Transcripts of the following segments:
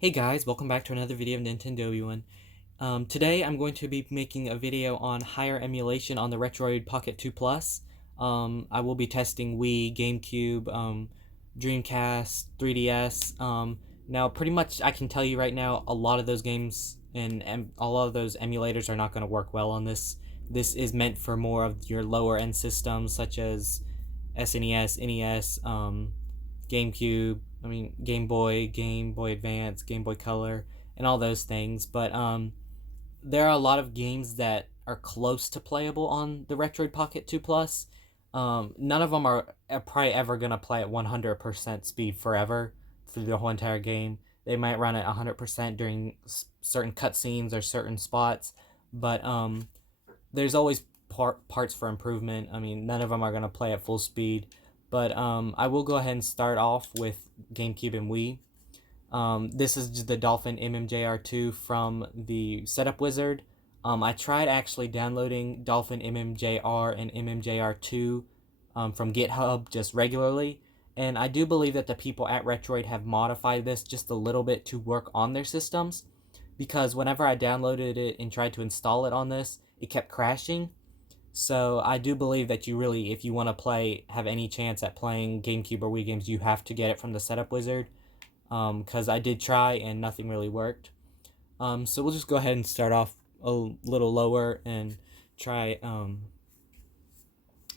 Hey guys, welcome back to another video of Nintendobuin. Today I'm going to be making a video on higher emulation on the Retroid Pocket 2 Plus. I will be testing Wii, GameCube, Dreamcast, 3DS. Now pretty much I can tell you right now a lot of those games and a lot of those emulators are not going to work well on this. This is meant for more of your lower end systems such as SNES, NES, GameCube, Game Boy, Game Boy Advance, Game Boy Color, and all those things. But there are a lot of games that are close to playable on the Retroid Pocket 2 Plus. None of them are probably ever going to play at 100% speed forever through the whole entire game. They might run at 100% during certain cutscenes or certain spots, but there's always parts for improvement. None of them are going to play at full speed. But I will go ahead and start off with GameCube and Wii. This is the Dolphin MMJR2 from the Setup Wizard. I tried actually downloading Dolphin MMJR and MMJR2 from GitHub just regularly, and I do believe that the people at Retroid have modified this just a little bit to work on their systems, because whenever I downloaded it and tried to install it on this, it kept crashing. So I do believe that you really, if you want to have any chance at playing GameCube or Wii games, you have to get it from the Setup Wizard. Because I did try and nothing really worked. So we'll just go ahead and start off a little lower and try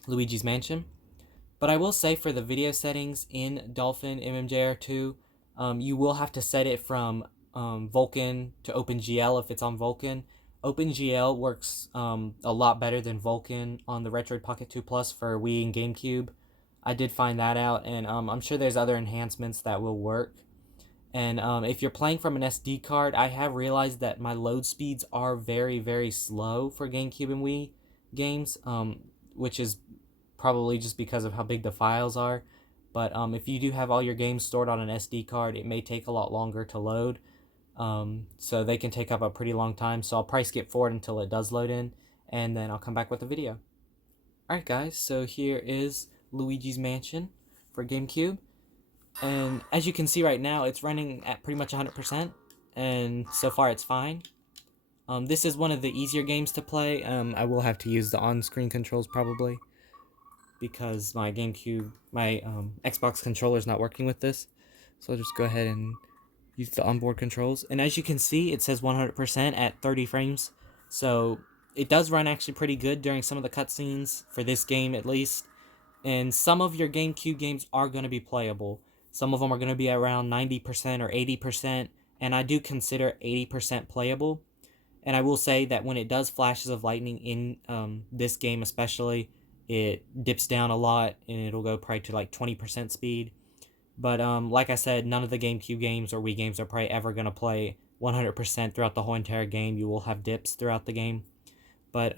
Luigi's Mansion. But I will say for the video settings in Dolphin MMJR2, you will have to set it from Vulkan to OpenGL if it's on Vulkan. OpenGL works a lot better than Vulkan on the Retroid Pocket 2 Plus for Wii and GameCube. I did find that out, and I'm sure there's other enhancements that will work. And if you're playing from an SD card, I have realized that my load speeds are very, very slow for GameCube and Wii games, which is probably just because of how big the files are. But if you do have all your games stored on an SD card, it may take a lot longer to load. So they can take up a pretty long time. So I'll probably skip forward until it does load in, and then I'll come back with the video. Alright guys, so here is Luigi's Mansion for GameCube. And as you can see right now, it's running at pretty much 100%, and so far it's fine. This is one of the easier games to play. I will have to use the on-screen controls probably, because my Xbox controller is not working with this. So I'll just go ahead and use the onboard controls. And as you can see, it says 100% at 30 frames. So it does run actually pretty good during some of the cutscenes, for this game at least. And some of your GameCube games are going to be playable. Some of them are going to be around 90% or 80%, and I do consider 80% playable. And I will say that when it does flashes of lightning in this game especially, it dips down a lot, and it'll go probably to like 20% speed. But like I said, none of the GameCube games or Wii games are probably ever going to play 100% throughout the whole entire game. You will have dips throughout the game. But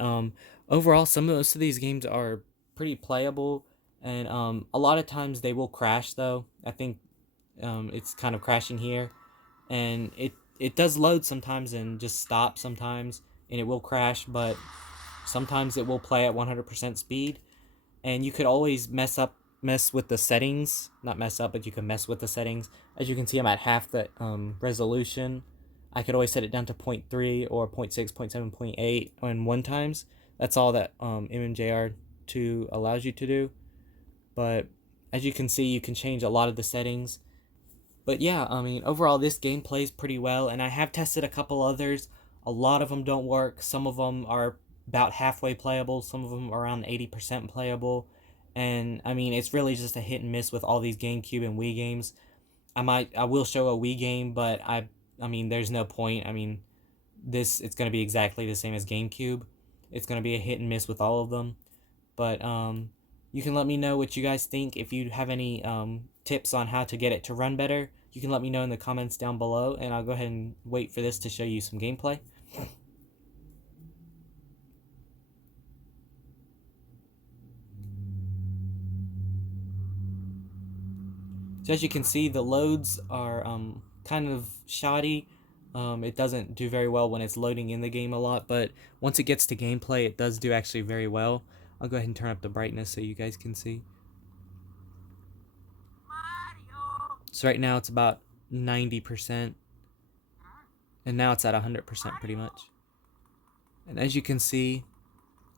overall, most of these games are pretty playable. And a lot of times they will crash, though. I think it's kind of crashing here. And it does load sometimes and just stop sometimes. And it will crash, but sometimes it will play at 100% speed. And you could always mess with the settings. Not mess up, but you can mess with the settings. As you can see, I'm at half the resolution. I could always set it down to 0.3 or 0.6, 0.7, 0.8 on one times. That's all that MMJR2 allows you to do. But as you can see, you can change a lot of the settings. But yeah, overall this game plays pretty well, and I have tested a couple others. A lot of them don't work. Some of them are about halfway playable. Some of them are around 80% playable. And it's really just a hit and miss with all these GameCube and Wii games. I will show a Wii game, but there's no point. It's going to be exactly the same as GameCube. It's going to be a hit and miss with all of them. But you can let me know what you guys think. If you have any tips on how to get it to run better, you can let me know in the comments down below, and I'll go ahead and wait for this to show you some gameplay. So as you can see, the loads are kind of shoddy. It doesn't do very well when it's loading in the game a lot, but once it gets to gameplay, it does do actually very well. I'll go ahead and turn up the brightness so you guys can see. So right now it's about 90%, and now it's at 100% pretty much. And as you can see,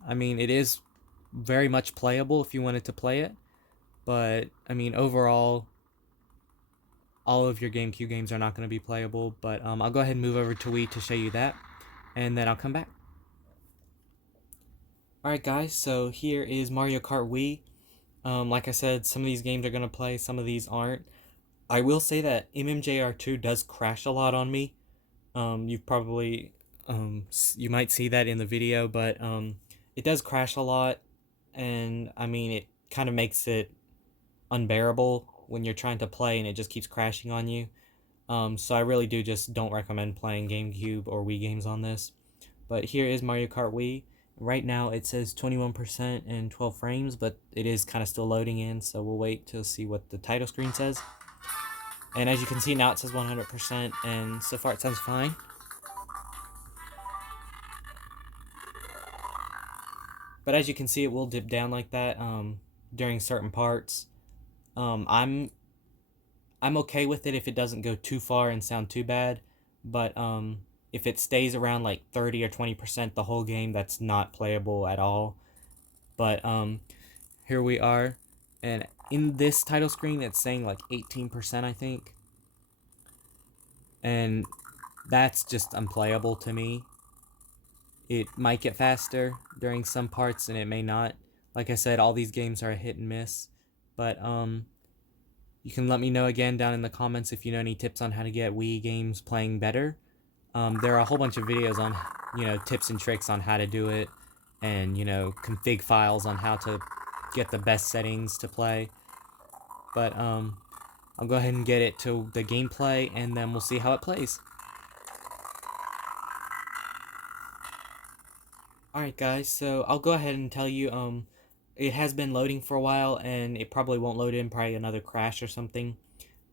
I mean, it is very much playable if you wanted to play it, but I mean, overall, all of your GameCube games are not going to be playable, but I'll go ahead and move over to Wii to show you that, and then I'll come back. Alright guys, so here is Mario Kart Wii. Like I said, some of these games are going to play, some of these aren't. I will say that MMJR2 does crash a lot on me. You've probably, you might see that in the video, but it does crash a lot, and I mean, it kind of makes it unbearable when you're trying to play and it just keeps crashing on you. So I really do just don't recommend playing GameCube or Wii games on this. But here is Mario Kart Wii. Right now it says 21% and 12 frames, but it is kind of still loading in, so we'll wait to see what the title screen says. And as you can see now it says 100%, and so far it sounds fine. But as you can see, it will dip down like that during certain parts. I'm okay with it if it doesn't go too far and sound too bad, but if it stays around like 30 or 20% the whole game, that's not playable at all. But here we are, and in this title screen it's saying like 18%, I think, and that's just unplayable to me. It might get faster during some parts and it may not. Like I said, all these games are a hit and miss, but you can let me know again down in the comments if you know any tips on how to get Wii games playing better. There are a whole bunch of videos on, tips and tricks on how to do it, and, config files on how to get the best settings to play. But I'll go ahead and get it to the gameplay, and then we'll see how it plays. Alright guys, so I'll go ahead and tell you, it has been loading for a while, and it probably won't load in, probably another crash or something.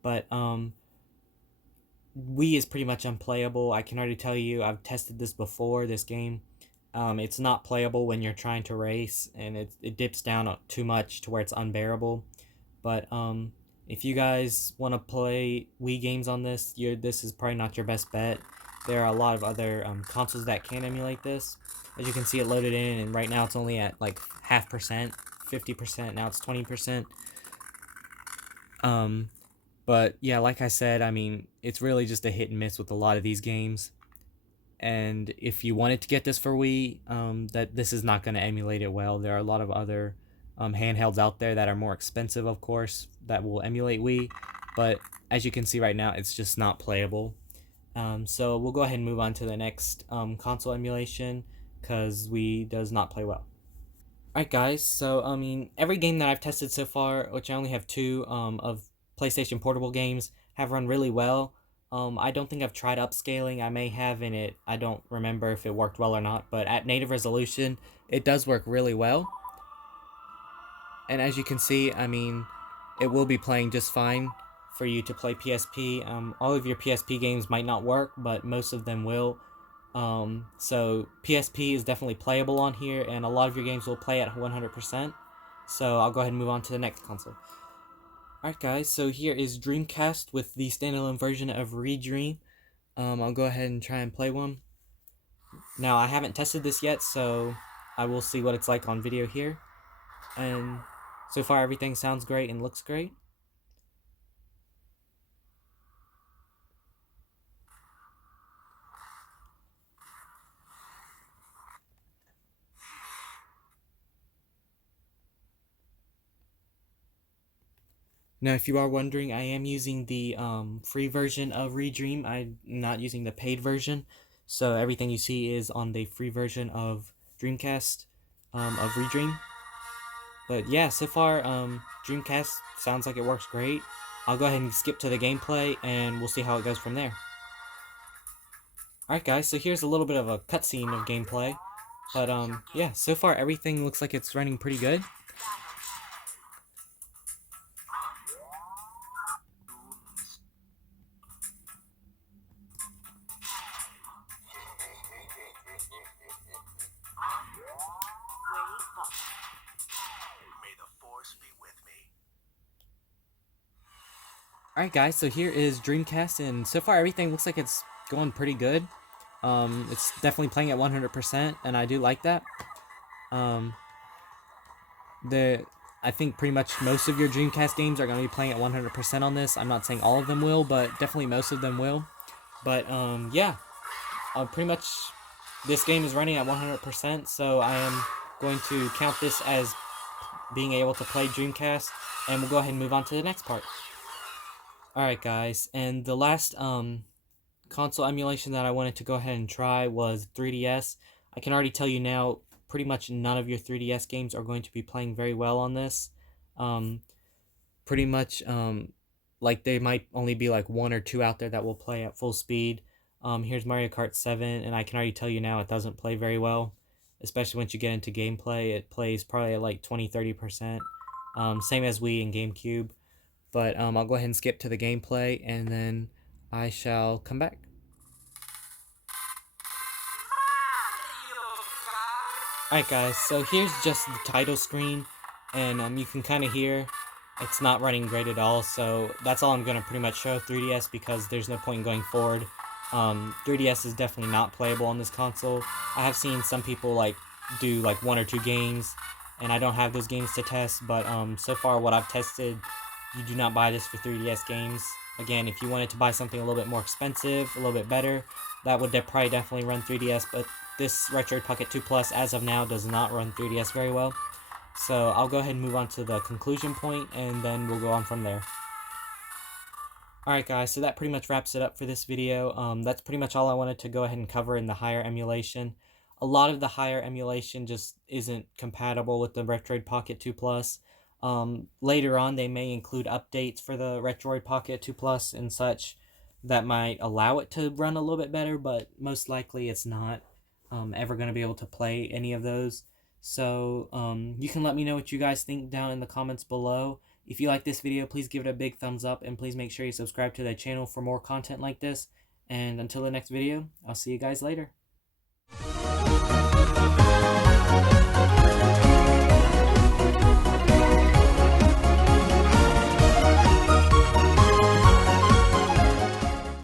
But Wii is pretty much unplayable. I can already tell you, I've tested this before, this game. It's not playable when you're trying to race, and it dips down too much to where it's unbearable. But if you guys want to play Wii games on this, this is probably not your best bet. There are a lot of other consoles that can emulate this. As you can see, it loaded in, and right now it's only at like 0.5%, 50%, now it's 20%. But yeah, like I said, I mean, it's really just a hit and miss with a lot of these games. And if you wanted to get this for Wii, that this is not going to emulate it well. There are a lot of other handhelds out there that are more expensive, of course, that will emulate Wii. But as you can see right now, it's just not playable. So we'll go ahead and move on to the next console emulation, because Wii does not play well. Alright guys, so I mean, every game that I've tested so far, which I only have 2 of PlayStation Portable games, have run really well. I don't think I've tried upscaling. I may have in it. I don't remember if it worked well or not, but at native resolution, it does work really well. And as you can see, I mean, it will be playing just fine for you to play PSP. All of your PSP games might not work, but most of them will. So PSP is definitely playable on here, and a lot of your games will play at 100%. So I'll go ahead and move on to the next console. Alright guys, so here is Dreamcast with the standalone version of ReDream. I'll go ahead and try and play one. Now, I haven't tested this yet, so I will see what it's like on video here. And so far everything sounds great and looks great. Now, if you are wondering, I am using the free version of ReDream. I'm not using the paid version. So everything you see is on the free version of Dreamcast, of ReDream. But yeah, so far, Dreamcast sounds like it works great. I'll go ahead and skip to the gameplay, and we'll see how it goes from there. Alright guys, so here's a little bit of a cutscene of gameplay. But yeah, so far everything looks like it's running pretty good. Alright guys, so here is Dreamcast, and so far everything looks like it's going pretty good. It's definitely playing at 100%, and I do like that. Um, the I think pretty much most of your Dreamcast games are going to be playing at 100% on this. I'm not saying all of them will, but definitely most of them will. But yeah, pretty much this game is running at 100%, so I am going to count this as being able to play Dreamcast, and we'll go ahead and move on to the next part. Alright guys, and the last console emulation that I wanted to go ahead and try was 3DS. I can already tell you now, pretty much none of your 3DS games are going to be playing very well on this. Pretty much, like they might only be like 1 or 2 out there that will play at full speed. Here's Mario Kart 7, and I can already tell you now it doesn't play very well. Especially once you get into gameplay, it plays probably at like 20-30%. Same as Wii and GameCube. But I'll go ahead and skip to the gameplay, and then I shall come back. Alright guys, so here's just the title screen, and you can kind of hear it's not running great at all, so that's all I'm going to pretty much show 3DS because there's no point in going forward. 3DS is definitely not playable on this console. I have seen some people like do like 1 or 2 games, and I don't have those games to test, but so far what I've tested, you do not buy this for 3DS games. Again, if you wanted to buy something a little bit more expensive, a little bit better, that would probably definitely run 3DS, but this Retroid Pocket 2 Plus, as of now, does not run 3DS very well. So I'll go ahead and move on to the conclusion point, and then we'll go on from there. Alright guys, so that pretty much wraps it up for this video. That's pretty much all I wanted to go ahead and cover in the higher emulation. A lot of the higher emulation just isn't compatible with the Retroid Pocket 2 Plus. Later on, they may include updates for the Retroid Pocket 2 Plus and such that might allow it to run a little bit better, but most likely it's not ever going to be able to play any of those. So you can let me know what you guys think down in the comments below. If you like this video, please give it a big thumbs up, and please make sure you subscribe to the channel for more content like this. And until the next video, I'll see you guys later.